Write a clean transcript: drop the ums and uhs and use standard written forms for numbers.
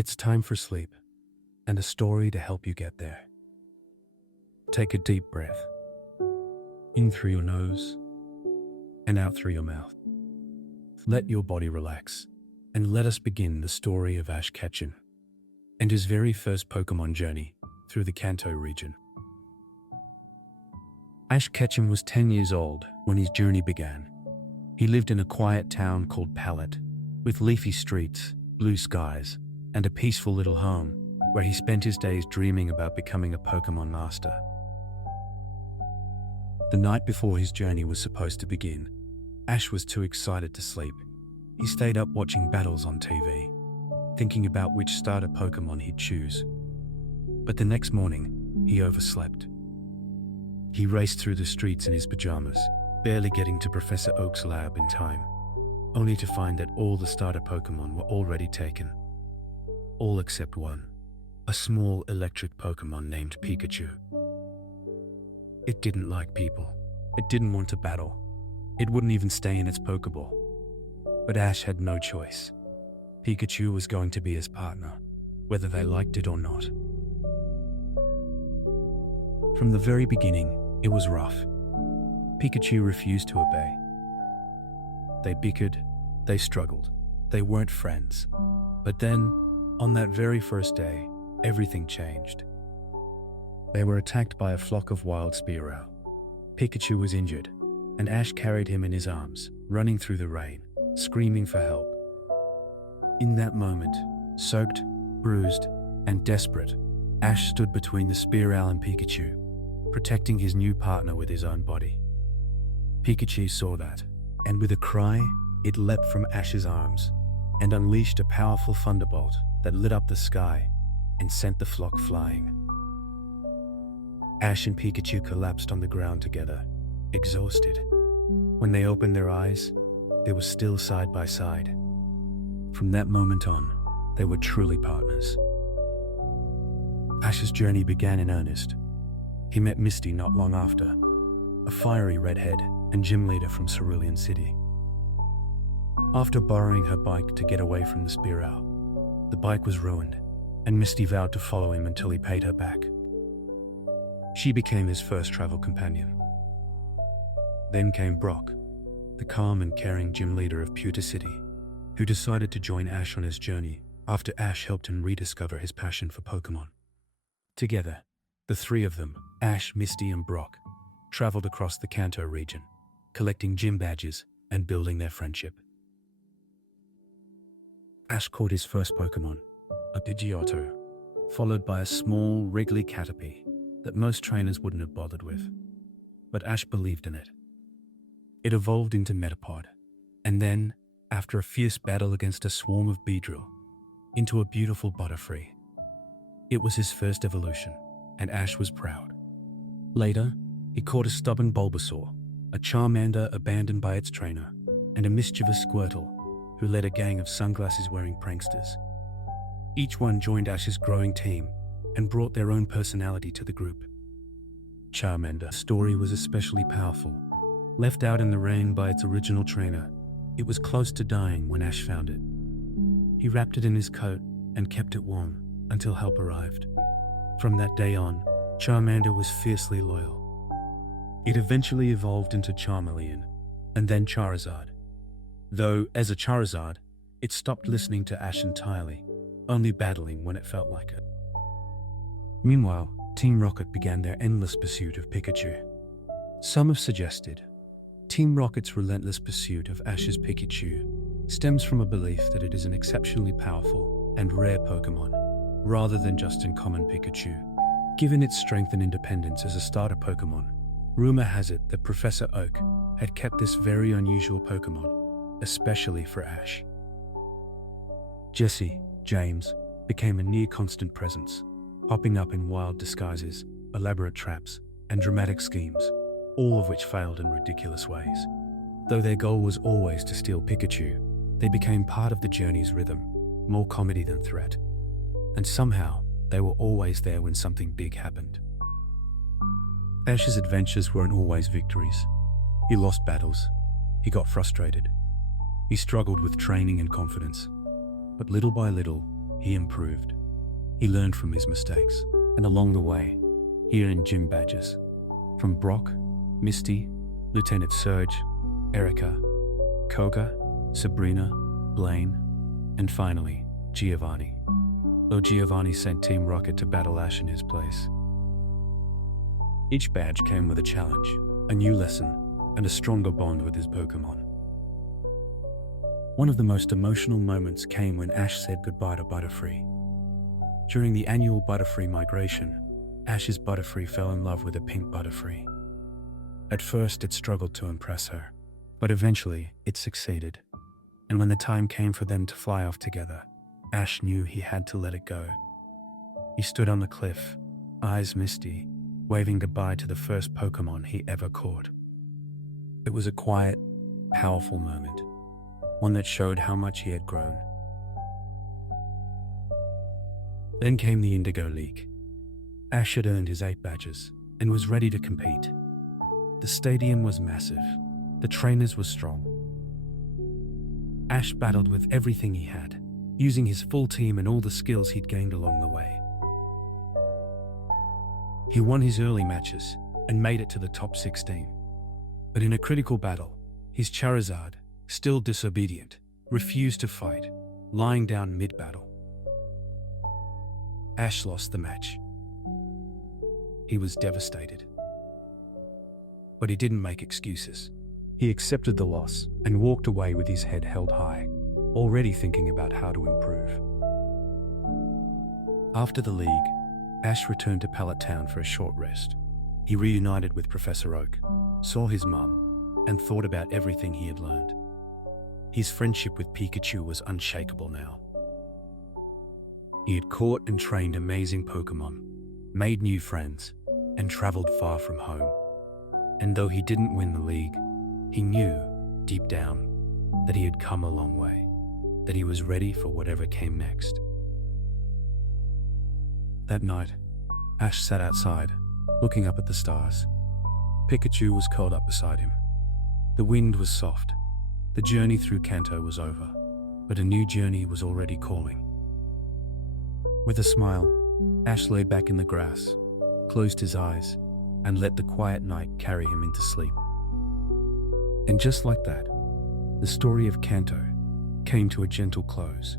It's time for sleep, and a story to help you get there. Take a deep breath, in through your nose, and out through your mouth. Let your body relax, and let us begin the story of Ash Ketchum and his very first Pokemon journey through the Kanto region. Ash Ketchum was 10 years old when his journey began. He lived in a quiet town called Pallet, with leafy streets, blue skies, and a peaceful little home where he spent his days dreaming about becoming a Pokemon master. The night before his journey was supposed to begin, Ash was too excited to sleep. He stayed up watching battles on TV, thinking about which starter Pokemon he'd choose. But the next morning, he overslept. He raced through the streets in his pajamas, barely getting to Professor Oak's lab in time, only to find that all the starter Pokemon were already taken. All except one, a small electric Pokemon named Pikachu. It didn't like people. It didn't want to battle. It wouldn't even stay in its Pokeball. But Ash had no choice. Pikachu was going to be his partner, whether they liked it or not. From the very beginning, it was rough. Pikachu refused to obey. They bickered, they struggled, they weren't friends. But then, on that very first day, everything changed. They were attacked by a flock of wild Spearow. Pikachu was injured, and Ash carried him in his arms, running through the rain, screaming for help. In that moment, soaked, bruised, and desperate, Ash stood between the Spearow and Pikachu, protecting his new partner with his own body. Pikachu saw that, and with a cry, it leapt from Ash's arms and unleashed a powerful thunderbolt that lit up the sky and sent the flock flying. Ash and Pikachu collapsed on the ground together, exhausted. When they opened their eyes, they were still side by side. From that moment on, they were truly partners. Ash's journey began in earnest. He met Misty not long after, a fiery redhead and gym leader from Cerulean City. After borrowing her bike to get away from the Spearow, the bike was ruined, and Misty vowed to follow him until he paid her back. She became his first travel companion. Then came Brock, the calm and caring gym leader of Pewter City, who decided to join Ash on his journey after Ash helped him rediscover his passion for Pokemon. Together, the three of them, Ash, Misty, and Brock, traveled across the Kanto region, collecting gym badges and building their friendship. Ash caught his first Pokemon, a Pidgeotto, followed by a small, wriggly Caterpie that most trainers wouldn't have bothered with. But Ash believed in it. It evolved into Metapod, and then, after a fierce battle against a swarm of Beedrill, into a beautiful Butterfree. It was his first evolution, and Ash was proud. Later, he caught a stubborn Bulbasaur, a Charmander abandoned by its trainer, and a mischievous Squirtle, who led a gang of sunglasses-wearing pranksters. Each one joined Ash's growing team and brought their own personality to the group. Charmander's story was especially powerful. Left out in the rain by its original trainer, it was close to dying when Ash found it. He wrapped it in his coat and kept it warm until help arrived. From that day on, Charmander was fiercely loyal. It eventually evolved into Charmeleon, and then Charizard. Though, as a Charizard, it stopped listening to Ash entirely, only battling when it felt like it. Meanwhile, Team Rocket began their endless pursuit of Pikachu. Some have suggested Team Rocket's relentless pursuit of Ash's Pikachu stems from a belief that it is an exceptionally powerful and rare Pokemon, rather than just an common Pikachu. Given its strength and independence as a starter Pokemon, rumor has it that Professor Oak had kept this very unusual Pokemon, especially for Ash. Jesse, James, became a near-constant presence, popping up in wild disguises, elaborate traps, and dramatic schemes, all of which failed in ridiculous ways. Though their goal was always to steal Pikachu, they became part of the journey's rhythm, more comedy than threat. And somehow, they were always there when something big happened. Ash's adventures weren't always victories. He lost battles. He got frustrated. He struggled with training and confidence. But little by little, he improved. He learned from his mistakes, and along the way, he earned gym badges from Brock, Misty, Lieutenant Surge, Erica, Koga, Sabrina, Blaine, and finally, Giovanni. Though Giovanni sent Team Rocket to battle Ash in his place. Each badge came with a challenge, a new lesson, and a stronger bond with his Pokemon. One of the most emotional moments came when Ash said goodbye to Butterfree. During the annual Butterfree migration, Ash's Butterfree fell in love with a pink Butterfree. At first, it struggled to impress her, but eventually, it succeeded. And when the time came for them to fly off together, Ash knew he had to let it go. He stood on the cliff, eyes misty, waving goodbye to the first Pokemon he ever caught. It was a quiet, powerful moment, one that showed how much he had grown. Then came the Indigo League. Ash had earned his 8 badges and was ready to compete. The stadium was massive. The trainers were strong. Ash battled with everything he had, using his full team and all the skills he'd gained along the way. He won his early matches and made it to the top 16. But in a critical battle, his Charizard, still disobedient, refused to fight, lying down mid-battle. Ash lost the match. He was devastated. But he didn't make excuses. He accepted the loss and walked away with his head held high, already thinking about how to improve. After the league, Ash returned to Pallet Town for a short rest. He reunited with Professor Oak, saw his mum, and thought about everything he had learned. His friendship with Pikachu was unshakable now. He had caught and trained amazing Pokemon, made new friends, and traveled far from home. And though he didn't win the league, he knew, deep down, that he had come a long way, that he was ready for whatever came next. That night, Ash sat outside, looking up at the stars. Pikachu was curled up beside him. The wind was soft. The journey through Kanto was over, but a new journey was already calling. With a smile, Ash lay back in the grass, closed his eyes, and let the quiet night carry him into sleep. And just like that, the story of Kanto came to a gentle close.